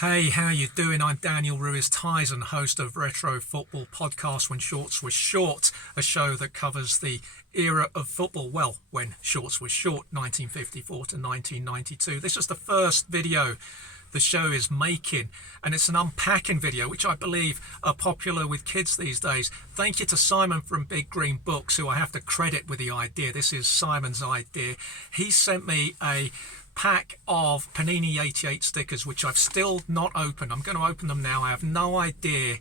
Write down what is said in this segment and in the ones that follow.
Hey, how you doing? I'm Daniel Ruiz-Tyson, host of Retro Football Podcast When Shorts Were Short, a show that covers the era of football, well, when shorts were short, 1954 to 1992. This is the first video the show is making, and it's an unpacking video, which I believe are popular with kids these days. Thank you to Simon from Big Green Books, who I have to credit with the idea. This is Simon's idea. He sent me a pack of Panini 88 stickers, which I've still not opened. I'm going to open them now. I have no idea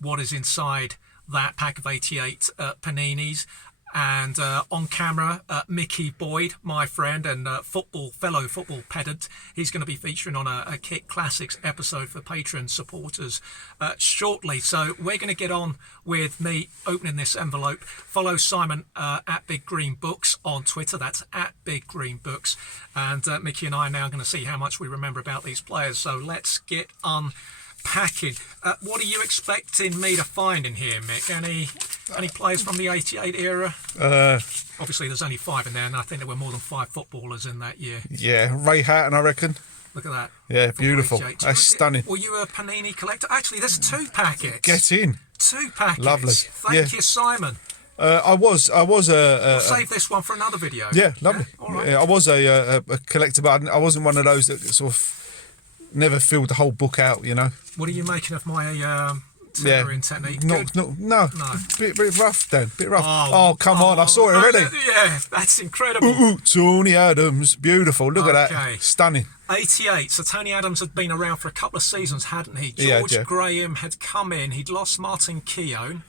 what is inside that pack of 88 Paninis. And on camera, Mickey Boyd, my friend and fellow football pedant, he's going to be featuring on a Kit Classics episode for Patreon supporters shortly. So we're going to get on with me opening this envelope. Follow Simon at Big Green Books on Twitter. That's at Big Green Books. And Mickey and I are now going to see how much we remember about these players. So let's get unpacking. What are you expecting me to find in here, Mick? Any players from the 88 era? Obviously, there's only 5 in there, and I think there were more than 5 footballers in that year. Yeah, Ray Hatton, I reckon. Look at that. Yeah, beautiful. That's stunning. Were you a Panini collector? Actually, there's 2 packets. Get in. 2 packets. Lovely. Thank you, Simon. I was We'll save this one for another video. Yeah, lovely. Yeah? All right. Yeah, I was a collector, but I wasn't one of those that sort of never filled the whole book out, you know. What are you making of my tailoring technique? No. Bit rough, Dan. Bit rough. Oh, come on. I saw it already. Yeah, that's incredible. Ooh, Tony Adams. Beautiful. Look at that. Stunning. 88. So Tony Adams had been around for a couple of seasons, hadn't he? George Graham had come in. He'd lost Martin Keown.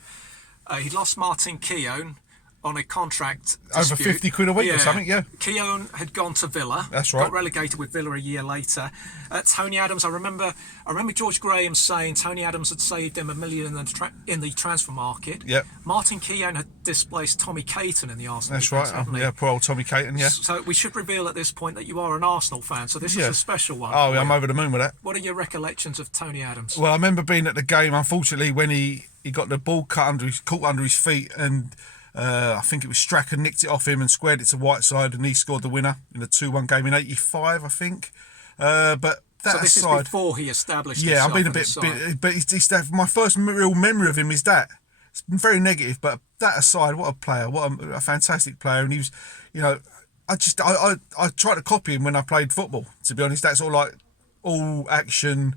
On a contract dispute. Over 50 quid a week or something, yeah. Keown had gone to Villa. That's right. Got relegated with Villa a year later. Tony Adams, I remember George Graham saying Tony Adams had saved him $1 million in the transfer market. Yep. Martin Keown had displaced Tommy Caton in the Arsenal. That's right. Yeah, poor old Tommy Caton, yeah. So we should reveal at this point that you are an Arsenal fan, so this is a special one. Oh, yeah, I'm over the moon with that. What are your recollections of Tony Adams? Well, I remember being at the game, unfortunately, when he got the ball caught under his feet, and I think it was Strachan nicked it off him and squared it to Whiteside, and he scored the winner in the 2-1 game in '85, I think. But that so this aside, is before he established yeah, himself. I've been a bit, but it's that my first real memory of him is that. It's been very negative, but that aside, what a player, what a fantastic player, and he was, you know, I tried to copy him when I played football. To be honest, that's all action,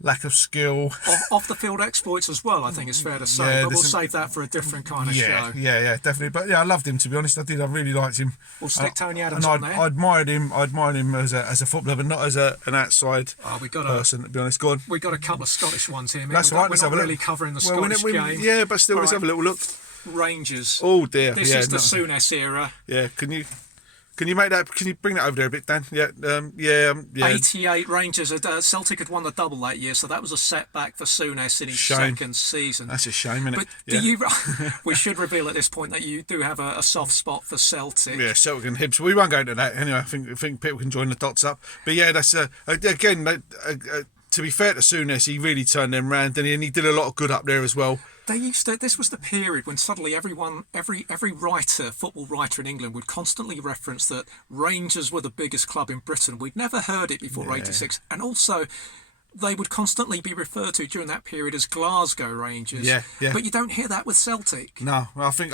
lack of skill. Off the field exploits as well, I think it's fair to say. Yeah, but we'll save that for a different kind of show. Yeah, definitely. But yeah, I loved him, to be honest. I did. I really liked him. We'll stick Tony Adams on there. I admired him as a footballer, but not as an outside person, to be honest. Go on. We've got a couple of Scottish ones here. That's right. We're not really covering the Scottish game. Yeah, but still, let's have a little look. Rangers. Oh dear. This is the Souness era. Yeah, Can you make that? Can you bring that over there a bit, Dan? Yeah. 88 Rangers. Celtic had won the double that year, so that was a setback for Souness in his second season. That's a shame, isn't it? But we should reveal at this point that you do have a soft spot for Celtic. Yeah, Celtic and Hibs. We won't go into that anyway. I think people can join the dots up. But yeah, that's again. To be fair to Souness, he really turned them round, and he did a lot of good up there as well. This was the period when suddenly every football writer in England would constantly reference that Rangers were the biggest club in Britain. We'd never heard it before '86, and also they would constantly be referred to during that period as Glasgow Rangers. Yeah. But you don't hear that with Celtic. No, I think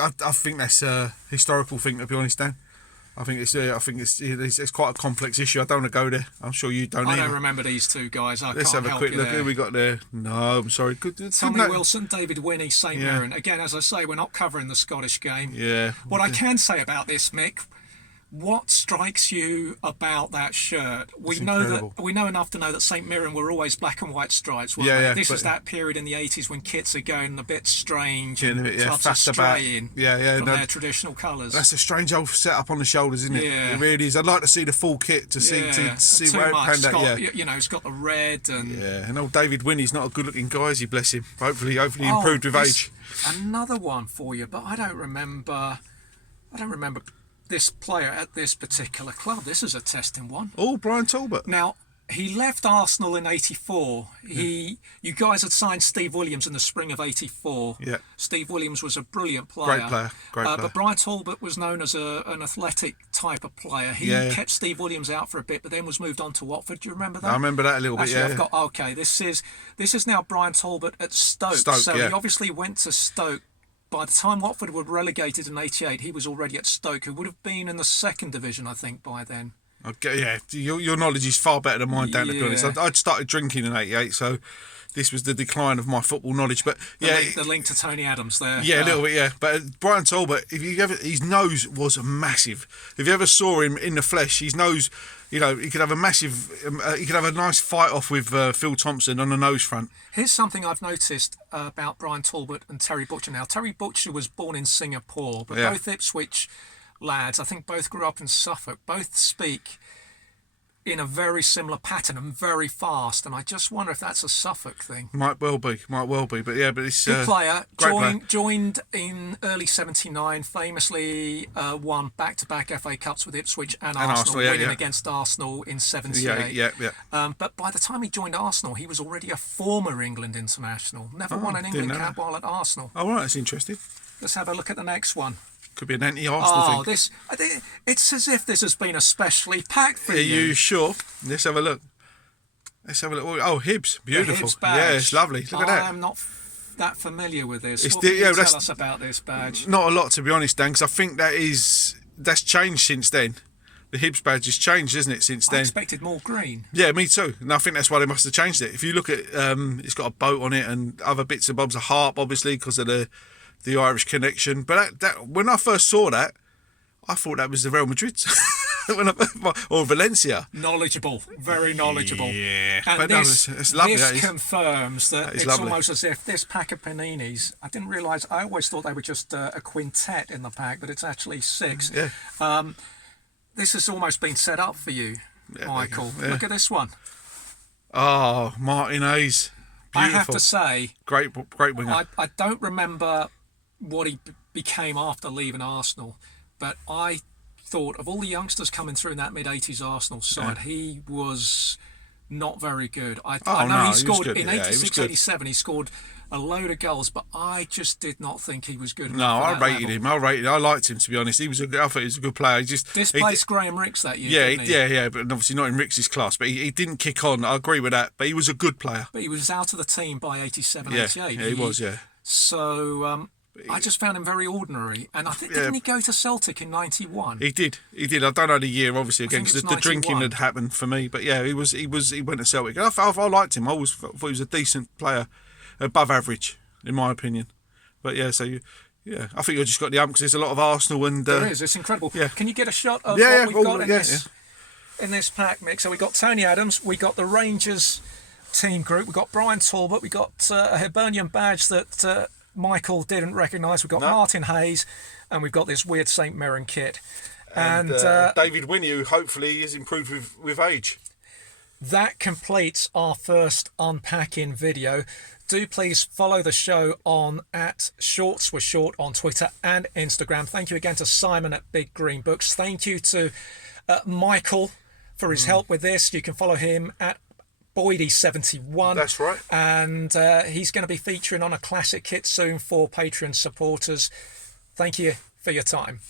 that's a historical thing, to be honest, Dan. I think it's quite a complex issue. I don't want to go there. I'm sure you don't. I don't remember these 2 guys. Let's have a quick look. Who we got there? No, I'm sorry. Tommy Wilson, David Winnie, St Mirren. Again, as I say, we're not covering the Scottish game. Yeah. What I can say about this, Mick, what strikes you about that shirt? We know enough to know that St Mirren were always black and white stripes. This is that period in the 80s when kits are going a bit strange and clubs are straying from their traditional colours. That's a strange old setup on the shoulders, isn't it? Yeah. It really is. I'd like to see the full kit to see where it panned out. It's got the red and and old David Winnie's not a good-looking guy, is he? Bless him. Hopefully improved with age. Another one for you, but I don't remember this player at this particular club. This is a testing one. Oh, Brian Talbot. Now, He left Arsenal in '84. You guys had signed Steve Williams in the spring of '84. Yeah. Steve Williams was a brilliant player. Great player. But Brian Talbot was known as an athletic type of player. He kept Steve Williams out for a bit, but then was moved on to Watford. Do you remember that? I remember that a little bit. Actually, Yeah. okay. This is now Brian Talbot at Stoke. So he obviously went to Stoke. By the time Watford were relegated in '88, he was already at Stoke, who would have been in the second division, I think, by then. Okay, yeah, your knowledge is far better than mine, Dan, to be honest. I'd started drinking in '88, so this was the decline of my football knowledge. But the link to Tony Adams there. Yeah, a little bit, yeah. But Brian Talbot, his nose was massive. If you ever saw him in the flesh, his nose, he could have a massive, he could have a nice fight off with Phil Thompson on the nose front. Here's something I've noticed about Brian Talbot and Terry Butcher. Now, Terry Butcher was born in Singapore, but both Ipswich lads, I think both grew up in Suffolk, both speak in a very similar pattern and very fast, and I just wonder if that's a Suffolk thing. Might well be, but it's good player. Great Joined in early '79, famously won back-to-back FA Cups with Ipswich and Arsenal, winning against Arsenal in '78. But by the time he joined Arsenal, he was already a former England international. Never won an England cap while at Arsenal. Oh, right, that's interesting. Let's have a look at the next one. Could be an anti-Arsenal thing. I think it's as if this has been especially packed for you. Are you sure? Let's have a look. Oh, Hibs. Beautiful. The Hibs badge. Yeah, it's lovely. Look at that. I'm not that familiar with this. What can you tell us about this badge? Not a lot, to be honest, Dan, because I think that's changed since then. The Hibs badge has changed, isn't it, since then? I expected more green. Yeah, me too. And I think that's why they must have changed it. If you look at it's got a boat on it and other bits and bobs, a harp, obviously, because of the Irish connection. But that when I first saw that, I thought that was the Real Madrid or Valencia. Knowledgeable, very knowledgeable. Yeah, and but it's lovely. This confirms that it's lovely. Almost as if this pack of paninis. I didn't realise. I always thought they were just a quintet in the pack, but it's actually 6. Yeah. This has almost been set up for you, Michael. Look at this one. Oh, Martin Hayes. Beautiful. I have to say, great winger. I don't remember what he became after leaving Arsenal, but I thought of all the youngsters coming through in that mid-80s Arsenal side, he was not very good. I know he scored in 86, 87, he scored a load of goals, but I just did not think he was good enough. No, I rated him. I liked him, to be honest. I thought he was a good player. Displaced Graham Ricks that year, didn't he? Yeah, but obviously not in Ricks' class. But he didn't kick on. I agree with that. But he was a good player. But he was out of the team by 87, yeah, 88. Yeah, he was, yeah. So I just found him very ordinary. And I think, didn't he go to Celtic in 91? He did. I don't know the year, obviously, again, because the drinking had happened for me. But yeah, he went to Celtic. And I liked him. I always thought he was a decent player, above average, in my opinion. But yeah, I think you just got the ump because there's a lot of Arsenal and... there is, it's incredible. Yeah. Can you get a shot of what we've got in this pack mix? So we got Tony Adams, we got the Rangers team group, we got Brian Talbot, we got a Hibernian badge that Michael didn't recognise, we've got Martin Hayes, and we've got this weird St Mirren kit. And David Winnie, who hopefully has improved with age. That completes our first unpacking video. Do please follow the show on @ShortsWereShort on Twitter and Instagram. Thank you again to Simon at Big Green Books. Thank you to Michael for his help with this. You can follow him at Boydie71. That's right. And he's going to be featuring on a classic kit soon for Patreon supporters. Thank you for your time.